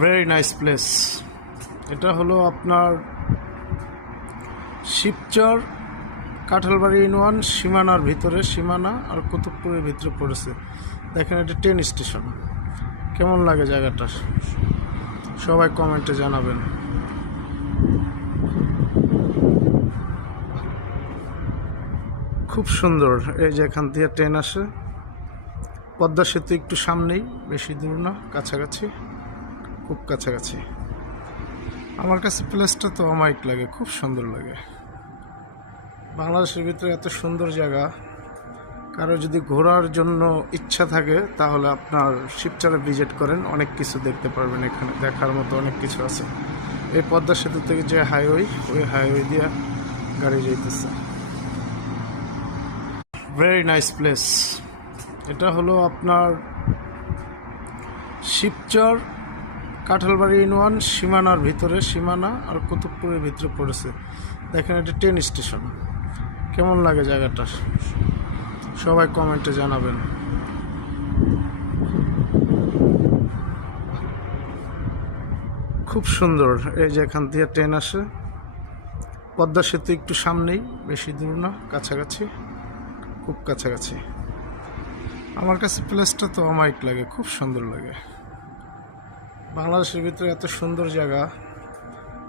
Very nice place. এটা হলো আপনার শিবচর কাঁঠালবাড়ি ইউনিয়ন সীমানার ভিতরে, সীমানা আর কুতুবপুরের ভিতরে পড়েছে। দেখেন এটা ট্রেন স্টেশন। কেমন লাগে জায়গাটা সবাই কমেন্টে জানাবেন। খুব সুন্দর। এই যে এখান থেকে ট্রেন আসে, পদ্মা সেতু একটু সামনেই, বেশি দূর না, কাছাকাছি, খুব কাছাকাছি। আমার কাছে প্লেসটা তো অমায়িক লাগে, খুব সুন্দর লাগে। বাংলাদেশের ভিতরে এত সুন্দর জায়গা, কারো যদি ঘোরার জন্য ইচ্ছা থাকে তাহলে আপনার শিবচরে ভিজিট করেন, অনেক কিছু দেখতে পারবেন। এখানে দেখার মতো অনেক কিছু আছে। এই পদ্মা সেতু থেকে যে হাইওয়ে, ওই হাইওয়ে দিয়ে গাড়ি যাইতেছে। Very nice place. এটা হলো আপনার শিবচর কাঁঠালবাড়ি ইউনিয়ন সীমানার ভিতরে, সীমানা আর কুতুবপুরের ভিতরে পড়েছে। দেখেন এটা ট্রেন স্টেশন। কেমন লাগে জায়গাটা সবাই কমেন্টে জানাবেন। খুব সুন্দর। এই যে এখান থেকে ট্রেন আসে, পদ্মা সেতু একটু সামনেই, বেশি দূর না, কাছাকাছি, খুব কাছাকাছি। আমার কাছে প্লেসটা তো অমায়িক লাগে, খুব সুন্দর লাগে। বাংলাদেশের ভিতরে এত সুন্দর জায়গা,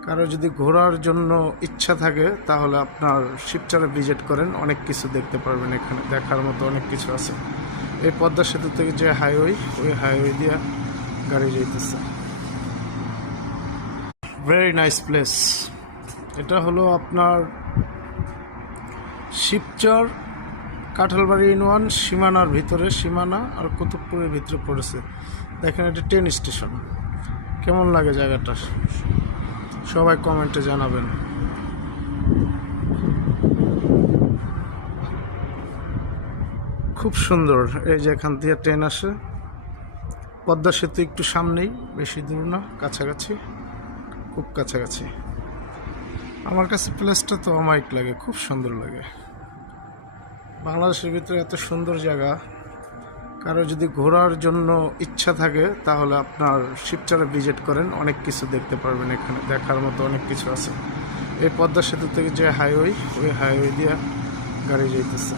কারো যদি ঘোরার জন্য ইচ্ছা থাকে তাহলে আপনার শিবচরে ভিজিট করেন, অনেক কিছু দেখতে পারবেন। এখানে দেখার মতো অনেক কিছু আছে। এই পদ্মা সেতু থেকে যে হাইওয়ে, ওই হাইওয়ে দিয়ে গাড়ি যাইতেছে। Very nice place. এটা হলো আপনার শিবচর কাঁঠালবাড়ি ইউনিয়ন সীমানার ভিতরে, সীমানা আর কুতুবপুরের ভিতরে পড়েছে। দেখেন এটা ট্রেন স্টেশন। কেমন লাগে জায়গাটা সবাই কমেন্টে জানাবেন। খুব সুন্দর। এই যে এখান থেকে ট্রেন আসে, পদ্মা সেতু একটু সামনেই, বেশি দূর না, কাছাকাছি, খুব কাছাকাছি। আমার কাছে প্লেসটা তো অমায়িক লাগে, খুব সুন্দর লাগে। বাংলাদেশের ভিতরে এত সুন্দর জায়গা, কারো যদি ঘোরার জন্য ইচ্ছা থাকে তাহলে আপনার শিবচরে ভিজিট করেন, অনেক কিছু দেখতে পারবেন। এখানে দেখার মতো অনেক কিছু আছে। এই পদ্মা সেতু থেকে যে হাইওয়ে, ওই হাইওয়ে দিয়ে গাড়ি যাইতেছে।